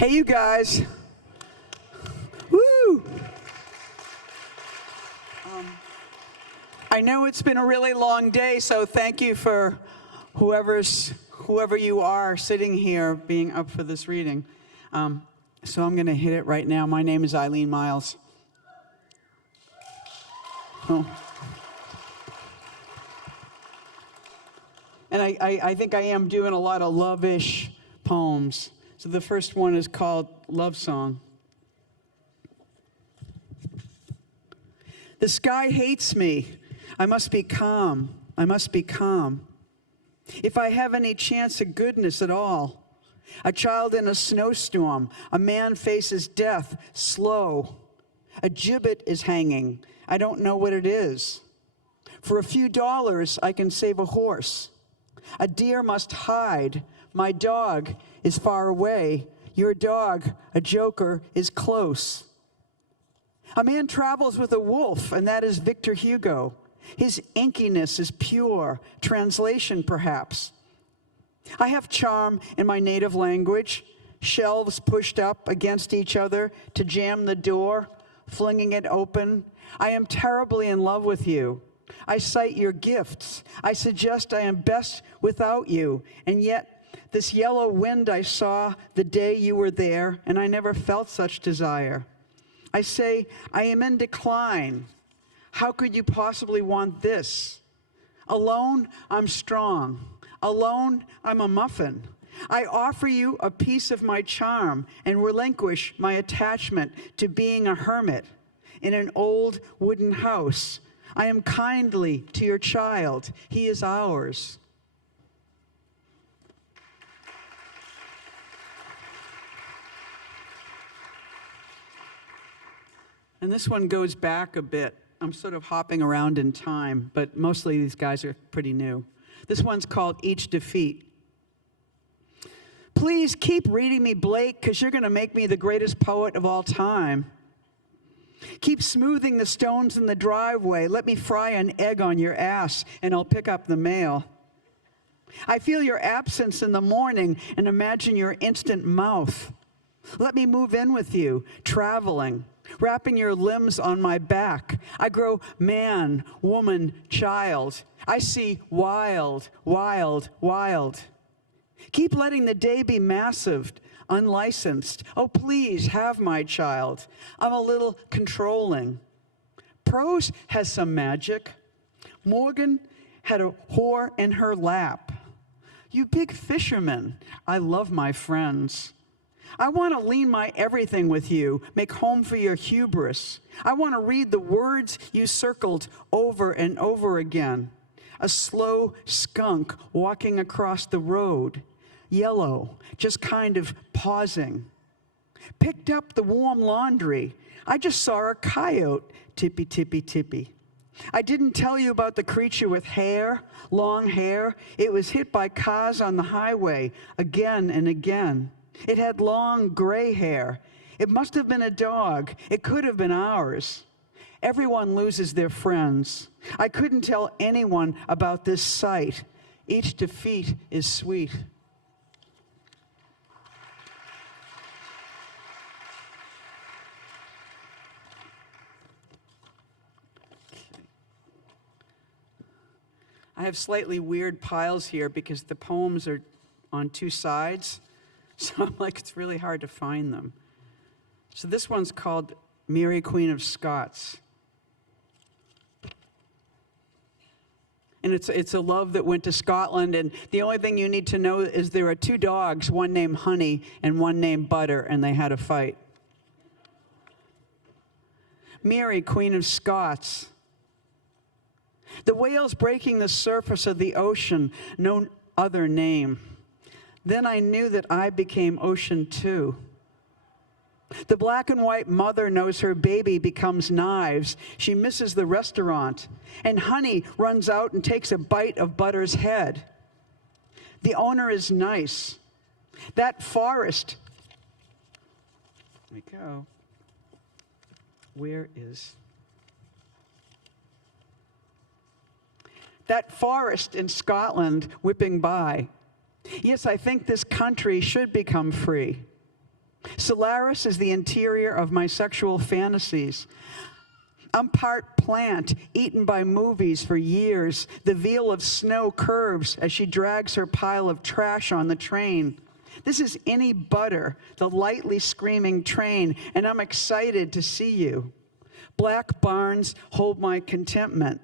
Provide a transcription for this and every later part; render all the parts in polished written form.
Hey, you guys. Woo! I know it's been a really long day, so thank you for whoever you are sitting here being up for this reading. So I'm going to hit it right now. My name is Eileen Myles. Oh. And I think I am doing a lot of love-ish poems. So the first one is called Love Song. The sky hates me. I must be calm. I must be calm. If I have any chance of goodness at all. A child in a snowstorm. A man faces death, slow. A gibbet is hanging. I don't know what it is. For a few dollars, I can save a horse. A deer must hide. My dog is far away. Your dog, a joker, is close. A man travels with a wolf, and that is Victor Hugo. His inkiness is pure, translation perhaps. I have charm in my native language, shelves pushed up against each other to jam the door, flinging it open. I am terribly in love with you. I cite your gifts. I suggest I am best without you, and yet this yellow wind I saw the day you were there, and I never felt such desire. I say, I am in decline. How could you possibly want this? Alone, I'm strong. Alone, I'm a muffin. I offer you a piece of my charm and relinquish my attachment to being a hermit in an old wooden house. I am kindly to your child. He is ours. And this one goes back a bit. I'm sort of hopping around in time, but mostly these guys are pretty new. This one's called Each Defeat. Please keep reading me, Blake, because you're going to make me the greatest poet of all time. Keep smoothing the stones in the driveway. Let me fry an egg on your ass, and I'll pick up the mail. I feel your absence in the morning and imagine your instant mouth. Let me move in with you, traveling, wrapping your limbs on my back. I grow man, woman, child. I see wild, wild, wild. Keep letting the day be massive, unlicensed. Oh, please have my child. I'm a little controlling. Prose has some magic. Morgan had a whore in her lap. You big fisherman, I love my friends. I want to lean my everything with you, make home for your hubris. I want to read the words you circled over and over again. A slow skunk walking across the road, yellow, just kind of pausing. Picked up the warm laundry. I just saw a coyote, tippy, tippy, tippy. I didn't tell you about the creature with hair, long hair. It was hit by cars on the highway again and again. It had long gray hair. It must have been a dog. It could have been ours. Everyone loses their friends. I couldn't tell anyone about this sight. Each defeat is sweet. I have slightly weird piles here because the poems are on two sides. So I'm like, it's really hard to find them. So this one's called Mary, Queen of Scots. And it's a love that went to Scotland, and the only thing you need to know is there are two dogs, one named Honey and one named Butter, and they had a fight. Mary, Queen of Scots. The whales breaking the surface of the ocean, no other name. Then I knew that I became ocean too. The black and white mother knows her baby becomes knives. She misses the restaurant. And Honey runs out and takes a bite of Butter's head. The owner is nice. That forest. There we go. Where is... That forest in Scotland whipping by. Yes, I think this country should become free. Solaris is the interior of my sexual fantasies. I'm part plant, eaten by movies for years. The veil of snow curves as she drags her pile of trash on the train. This is any butter, the lightly screaming train, and I'm excited to see you. Black barns hold my contentment.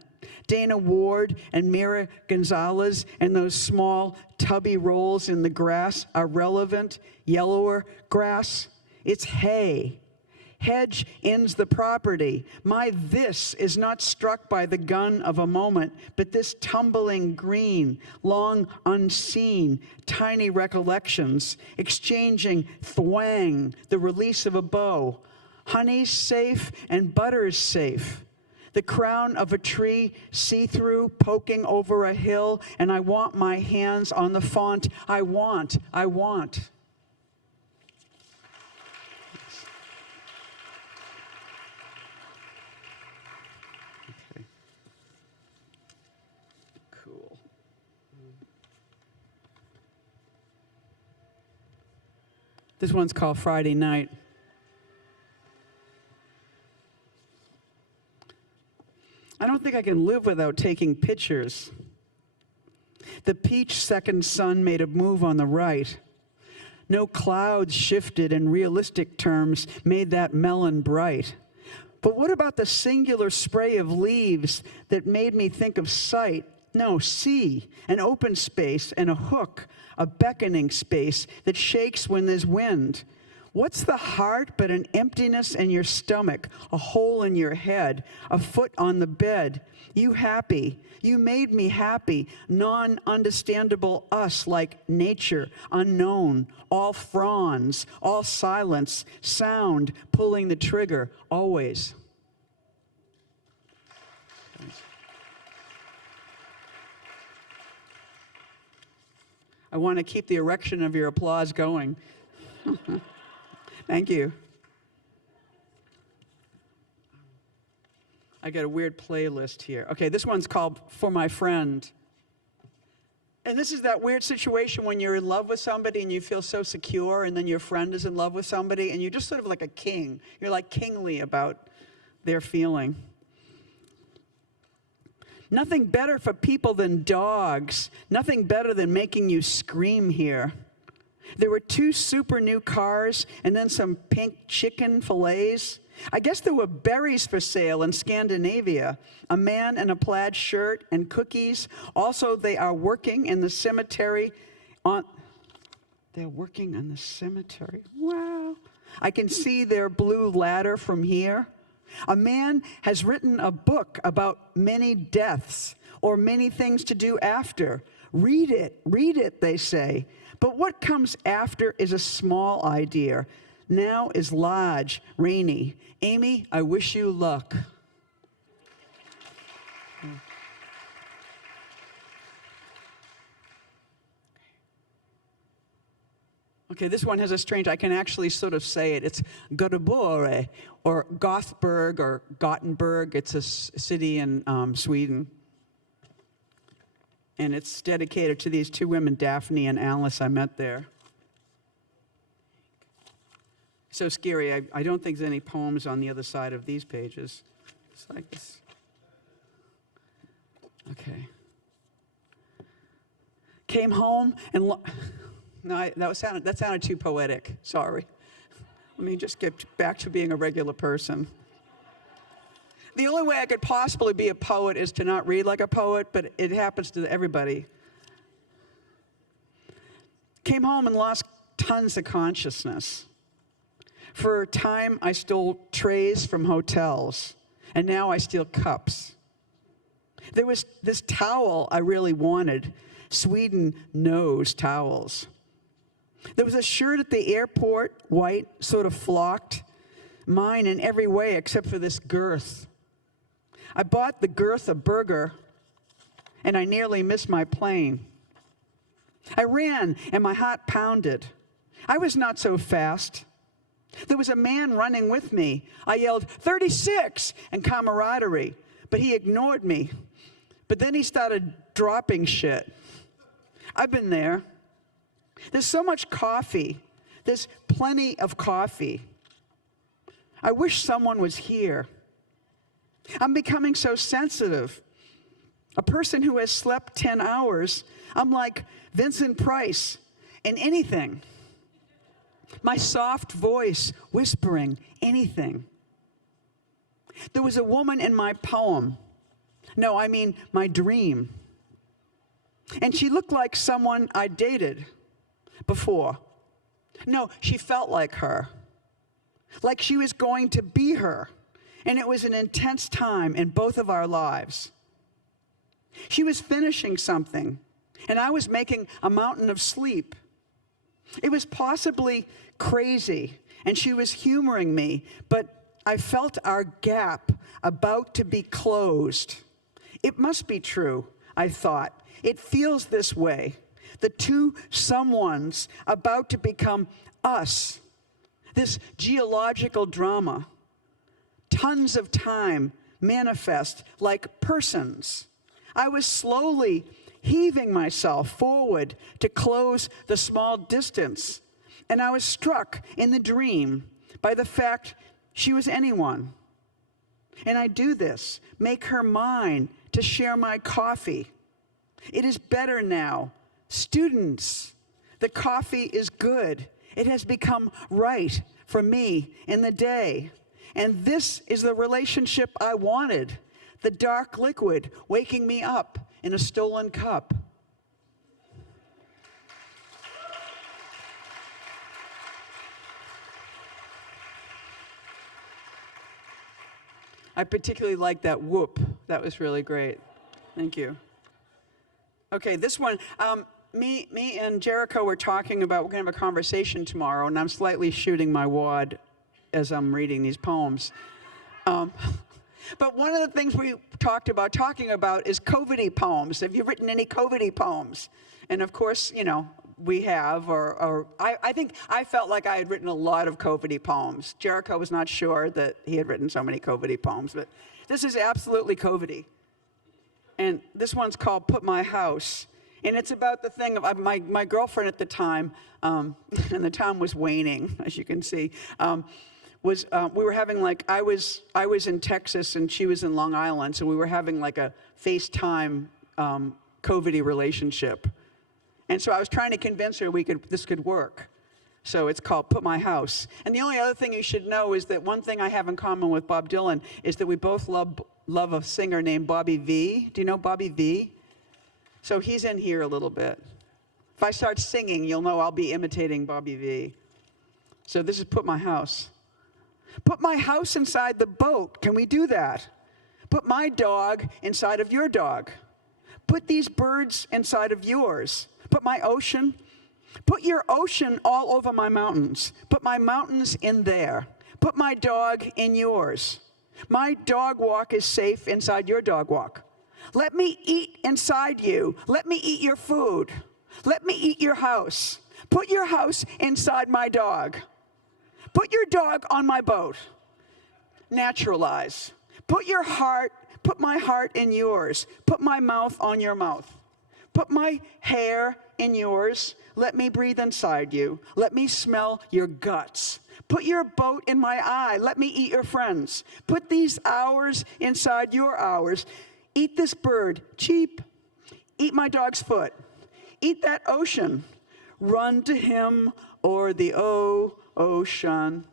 Dana Ward and Mira Gonzalez and those small, tubby rolls in the grass are relevant, yellower grass. It's hay. Hedge ends the property. My this is not struck by the gun of a moment, but this tumbling green, long unseen, tiny recollections, exchanging thwang, the release of a bow. Honey's safe and butter's safe. The crown of a tree, see-through, poking over a hill, and I want my hands on the font. I want. Cool. This one's called Friday Night. I don't think I can live without taking pictures. The peach second sun made a move on the right. No clouds shifted in realistic terms made that melon bright. But what about the singular spray of leaves that made me think of sight? No, see, an open space and a hook, a beckoning space that shakes when there's wind. What's the heart but an emptiness in your stomach, a hole in your head, a foot on the bed? You happy. You made me happy. Non-understandable us like nature, unknown, all fronds, all silence, sound, pulling the trigger, always. I want to keep the erection of your applause going. Thank you. I got a weird playlist here. Okay, this one's called For My Friend. And this is that weird situation when you're in love with somebody and you feel so secure, and then your friend is in love with somebody and you're just sort of like a king. You're like kingly about their feeling. Nothing better for people than dogs. Nothing better than making you scream here. There were 2 super new cars and then some pink chicken fillets. I guess there were berries for sale in Scandinavia. A man in a plaid shirt and cookies. Also, they are working in the cemetery They're working on the cemetery. Wow. I can see their blue ladder from here. A man has written a book about many deaths or many things to do after. Read it, they say. But what comes after is a small idea. Now is large, rainy. Amy, I wish you luck. Okay, this one has a strange, I can actually sort of say it. It's Göteborg or Gothberg or Gothenburg. It's a city in Sweden. And it's dedicated to these 2 women, Daphne and Alice, I met there. So scary. I don't think there's any poems on the other side of these pages. It's like this. Okay. Came home and... No, that sounded too poetic. Sorry. Let me just get back to being a regular person. The only way I could possibly be a poet is to not read like a poet, but it happens to everybody. Came home and lost tons of consciousness. For a time, I stole trays from hotels, and now I steal cups. There was this towel I really wanted. Sweden knows towels. There was a shirt at the airport, white, sort of flocked. Mine in every way except for this girth. I bought the girth a burger, and I nearly missed my plane. I ran, and my heart pounded. I was not so fast. There was a man running with me. I yelled, 36, and camaraderie, but he ignored me. But then he started dropping shit. I've been there. There's so much coffee. There's plenty of coffee. I wish someone was here. I'm becoming so sensitive. A person who has slept 10 hours, I'm like Vincent Price in anything. My soft voice whispering anything. There was a woman in my poem. No, I mean my dream. And she looked like someone I dated before. No, she felt like her. Like she was going to be her. And it was an intense time in both of our lives. She was finishing something, and I was making a mountain of sleep. It was possibly crazy, and she was humoring me, but I felt our gap about to be closed. It must be true, I thought. It feels this way. The two someones about to become us. This geological drama. Tons of time manifest like persons. I was slowly heaving myself forward to close the small distance, and I was struck in the dream by the fact she was anyone. And I do this, make her mine to share my coffee. It is better now. Students, the coffee is good. It has become right for me in the day. And this is the relationship I wanted. The dark liquid waking me up in a stolen cup. I particularly like that whoop. That was really great. Thank you. Okay, this one, me and Jericho were talking about, we're going to have a conversation tomorrow, and I'm slightly shooting my wad as I'm reading these poems. But one of the things we talking about is COVID-y poems. Have you written any COVID-y poems? And of course, you know, we have, I think I felt like I had written a lot of COVID-y poems. Jericho was not sure that he had written so many COVID-y poems, but this is absolutely COVID-y. And this one's called Put My House. And it's about the thing of my girlfriend at the time, and the time was waning, as you can see, we were having like, I was in Texas and she was in Long Island, so we were having like a FaceTime COVID-y relationship. And so I was trying to convince her this could work. So it's called Put My House. And the only other thing you should know is that one thing I have in common with Bob Dylan is that we both love a singer named Bobby V. Do you know Bobby V? So he's in here a little bit. If I start singing, you'll know I'll be imitating Bobby V. So this is Put My House. Put my house inside the boat. Can we do that? Put my dog inside of your dog. Put these birds inside of yours. Put my ocean. Put your ocean all over my mountains. Put my mountains in there. Put my dog in yours. My dog walk is safe inside your dog walk. Let me eat inside you. Let me eat your food. Let me eat your house. Put your house inside my dog. Put your dog on my boat. Naturalize. Put my heart in yours. Put my mouth on your mouth. Put my hair in yours. Let me breathe inside you. Let me smell your guts. Put your boat in my eye. Let me eat your friends. Put these hours inside your hours. Eat this bird, cheap. Eat my dog's foot. Eat that ocean. Run to him or the ocean.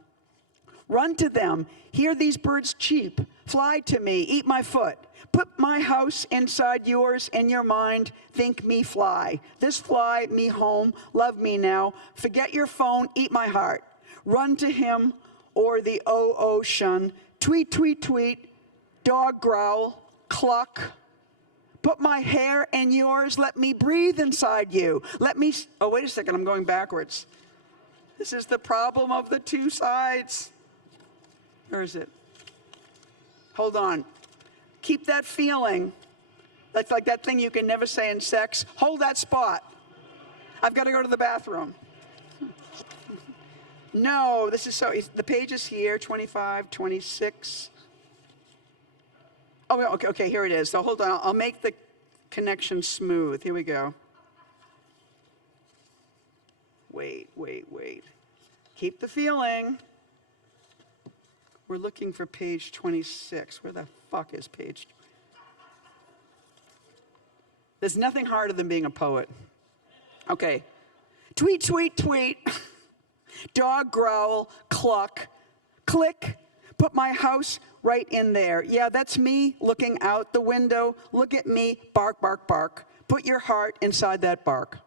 Run to them. Hear these birds cheep. Fly to me. Eat my foot. Put my house inside yours in your mind. Think me fly. This fly me home. Love me now. Forget your phone. Eat my heart. Run to him or the ocean. Tweet, tweet, tweet. Dog growl. Cluck. Put my hair in yours. Let me breathe inside you. Oh, wait a second. I'm going backwards. This is the problem of the two sides. Where is it? Hold on. Keep that feeling. That's like that thing you can never say in sex. Hold that spot. I've got to go to the bathroom. No, this is the page is here, 25, 26. Oh, okay, here it is. So hold on. I'll make the connection smooth. Here we go. Wait. Keep the feeling. We're looking for page 26. Where the fuck is page? There's nothing harder than being a poet. Okay. Tweet, tweet, tweet. Dog growl, cluck, click. Put my house right in there. Yeah, that's me looking out the window. Look at me, bark, bark, bark. Put your heart inside that bark.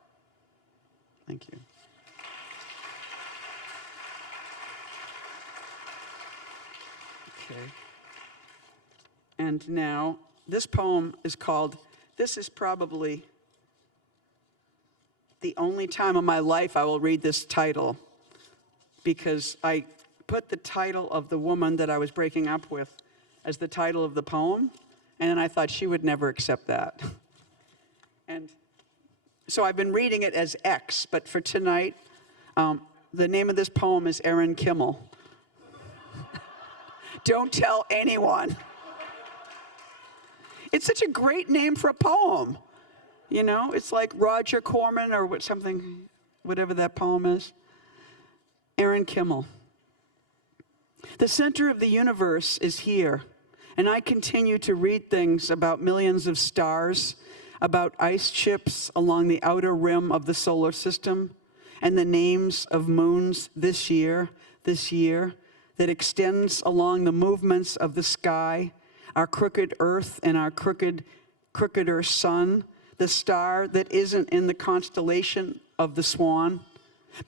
Thank you. Okay. And now, this poem is called, this is probably the only time in my life I will read this title, because I put the title of the woman that I was breaking up with as the title of the poem, and I thought she would never accept that. And so I've been reading it as X, but for tonight, the name of this poem is Erin Kimmel. Don't tell anyone. It's such a great name for a poem. You know, it's like Roger Corman or whatever that poem is. Erin Kimmel. The center of the universe is here, and I continue to read things about millions of stars, about ice chips along the outer rim of the solar system, and the names of moons this year, that extends along the movements of the sky, our crooked Earth and our crookeder sun, the star that isn't in the constellation of the Swan.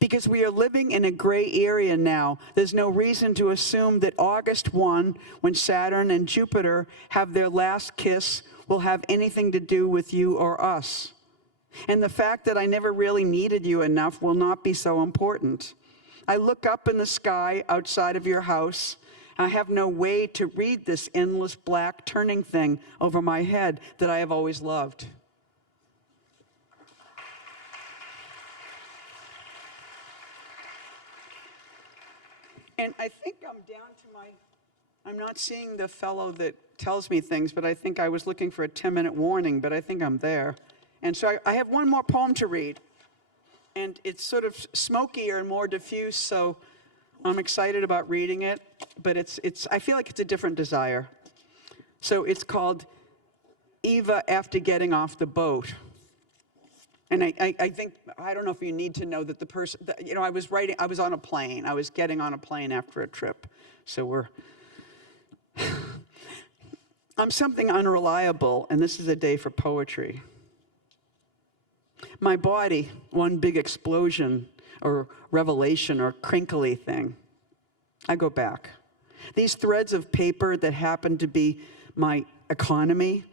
Because we are living in a gray area now, there's no reason to assume that August 1, when Saturn and Jupiter have their last kiss, will have anything to do with you or us. And the fact that I never really needed you enough will not be so important. I look up in the sky outside of your house. I have no way to read this endless black turning thing over my head that I have always loved. And I think I'm down to I'm not seeing the fellow that tells me things, but I think I was looking for a 10-minute warning, but I think I'm there. And so I have one more poem to read. And it's sort of smokier and more diffuse, so I'm excited about reading it, but I feel like it's a different desire. So it's called Eva After Getting Off the Boat. And I think, I don't know if you need to know that the person, I was on a plane. I was getting on a plane after a trip. So I'm something unreliable, and this is a day for poetry. My body, one big explosion or revelation or crinkly thing. I go back. These threads of paper that happen to be my economy,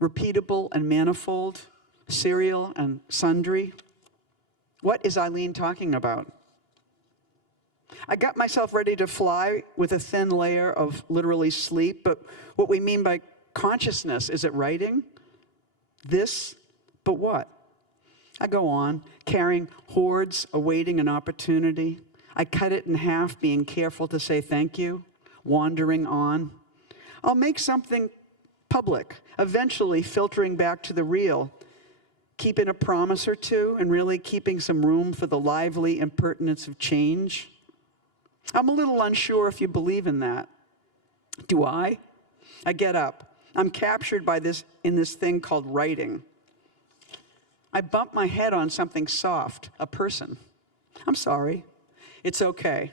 repeatable and manifold, serial and sundry. What is Eileen talking about? I got myself ready to fly with a thin layer of literally sleep, but what we mean by consciousness, is it writing? This, but what? I go on, carrying hoards, awaiting an opportunity. I cut it in half, being careful to say thank you, wandering on. I'll make something public, eventually filtering back to the real, keeping a promise or two, and really keeping some room for the lively impertinence of change. I'm a little unsure if you believe in that. Do I? I get up. I'm captured by this thing called writing. I bump my head on something soft, a person. I'm sorry. It's okay.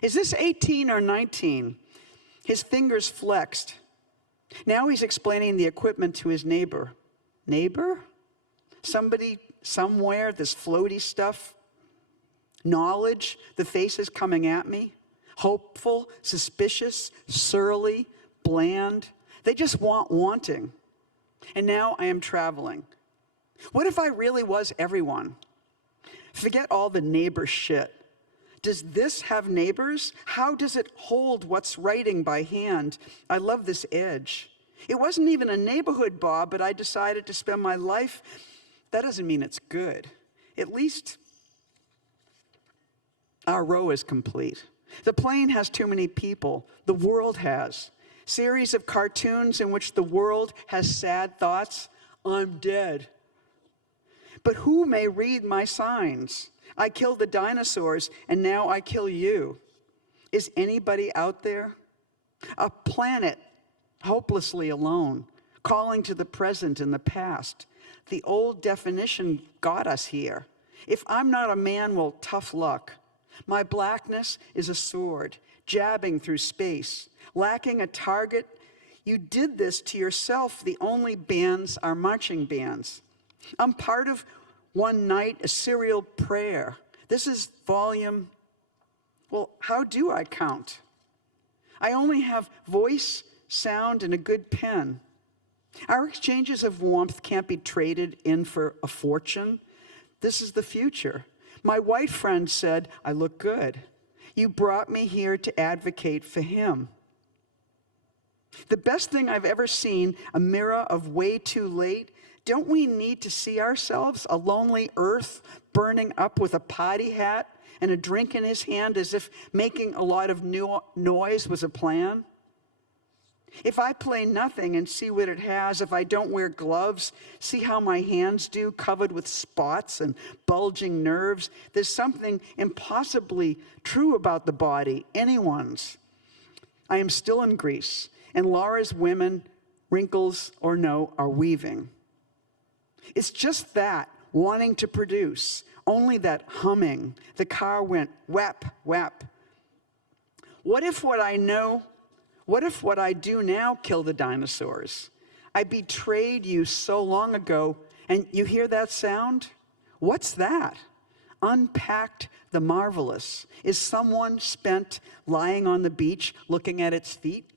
Is this 18 or 19? His fingers flexed. Now he's explaining the equipment to his neighbor. Neighbor? Somebody, somewhere, this floaty stuff? Knowledge, the faces coming at me? Hopeful, suspicious, surly, bland. They just wanting. And now I am traveling. What if I really was everyone? Forget all the neighbor shit. Does this have neighbors? How does it hold what's writing by hand? I love this edge. It wasn't even a neighborhood, Bob, but I decided to spend my life. That doesn't mean it's good. At least our row is complete. The plane has too many people. The world has. Series of cartoons in which the world has sad thoughts. I'm dead. But who may read my signs? I killed the dinosaurs, and now I kill you. Is anybody out there? A planet hopelessly alone, calling to the present and the past. The old definition got us here. If I'm not a man, well, tough luck. My blackness is a sword, jabbing through space. Lacking a target, you did this to yourself. The only bands are marching bands. I'm part of one night, a serial prayer. This is volume, well, how do I count? I only have voice, sound, and a good pen. Our exchanges of warmth can't be traded in for a fortune. This is the future. My white friend said, I look good. You brought me here to advocate for him. The best thing I've ever seen, a mirror of way too late. Don't we need to see ourselves, a lonely earth burning up with a party hat and a drink in his hand as if making a lot of noise was a plan? If I play nothing and see what it has, if I don't wear gloves, see how my hands do, covered with spots and bulging nerves, there's something impossibly true about the body, anyone's. I am still in Greece, and Laura's women, wrinkles or no, are weaving. It's just that, wanting to produce, only that humming. The car went whap, whap. What if what I do now kill the dinosaurs? I betrayed you so long ago, and you hear that sound? What's that? Unpacked the marvelous. Is someone spent lying on the beach looking at its feet?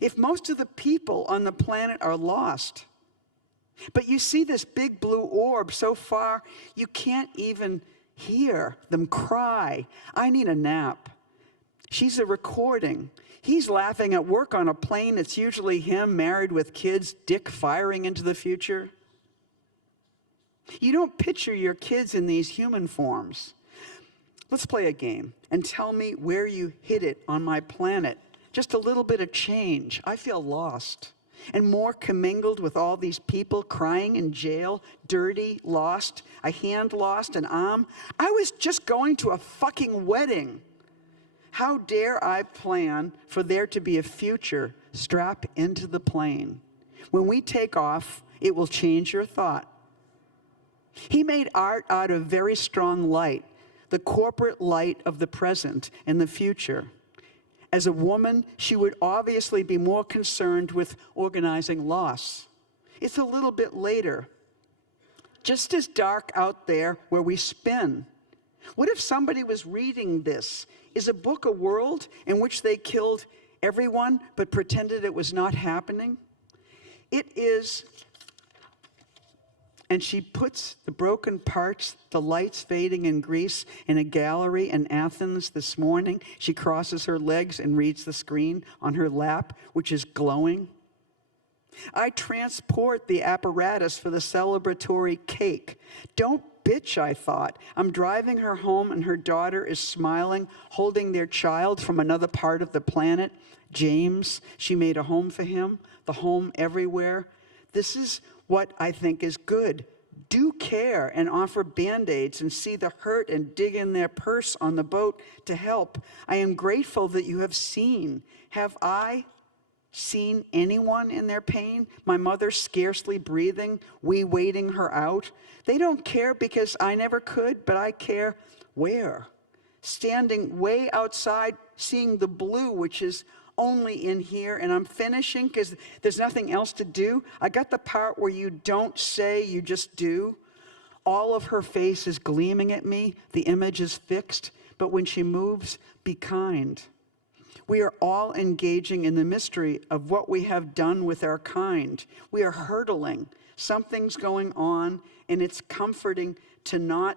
If most of the people on the planet are lost, but you see this big blue orb so far, you can't even hear them cry. I need a nap. She's a recording. He's laughing at work on a plane. It's usually him, married with kids, dick firing into the future. You don't picture your kids in these human forms. Let's play a game and tell me where you hid it on my planet. Just a little bit of change. I feel lost. And more commingled with all these people crying in jail, dirty, lost, a hand lost, an arm. I was just going to a fucking wedding. How dare I plan for there to be a future? Strap into the plane. When we take off, it will change your thought. He made art out of very strong light, the corporate light of the present and the future. As a woman, she would obviously be more concerned with organizing loss. It's a little bit later, just as dark out there where we spin. What if somebody was reading this? Is a book a world in which they killed everyone but pretended it was not happening? It is. And she puts the broken parts, the lights fading in Greece, in a gallery in Athens this morning. She crosses her legs and reads the screen on her lap, which is glowing. I transport the apparatus for the celebratory cake. Don't bitch, I thought. I'm driving her home and her daughter is smiling, holding their child from another part of the planet. James, she made a home for him, the home everywhere. This is what I think is good. Do care and offer Band-Aids and see the hurt and dig in their purse on the boat to help. I am grateful that you have seen. Have I seen anyone in their pain? My mother scarcely breathing, we waiting her out. They don't care because I never could, but I care where? Standing way outside, seeing the blue, which is only in here, and I'm finishing because there's nothing else to do. I got the part where you don't say, you just do. All of her face is gleaming at me. The image is fixed, but when she moves, be kind. We are all engaging in the mystery of what we have done with our kind. We are hurtling. Something's going on, and it's comforting to not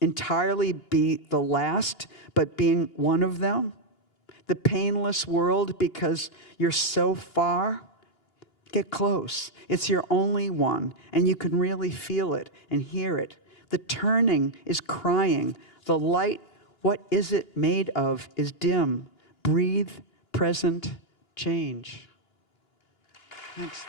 entirely be the last, but being one of them. The painless world because you're so far. Get close. It's your only one, and you can really feel it and hear it. The turning is crying. The light, what is it made of, is dim. Breathe, present, change. Thanks.